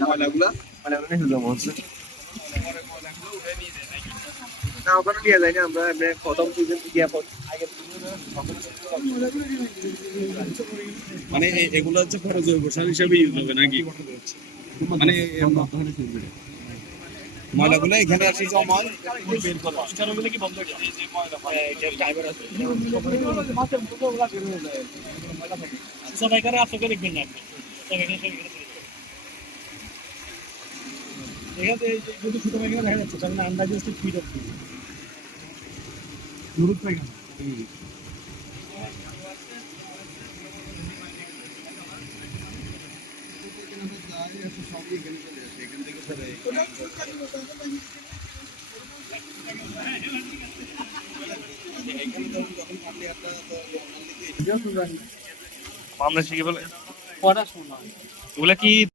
ময়লাগুলা ময়লাগুলো নিয়ে জমা হচ্ছে। না ওখানে নিয়ে যায়নি আমরা প্রথম সিজন গিয়ে আগে মানে এগুলো হচ্ছে পরে জৈব সার হিসেবে ইউজ হবে নাকি? মানে ময়লাগুলো এখানে আসি জমা হয়, বের করা হয়। কি বন্ধ হয়ে যায় যে ময়লা যে ড্রাইভার আছে সবাই করে আপনাকে দেখবেন না এখানে যদি ছোট পায়খানা দেখা যাচ্ছে তাহলে আন্দাজে হচ্ছে ফিট অফ নুরুত পায়খানা আমরা শিখে বলে পড়াশোনা ওগুলা কি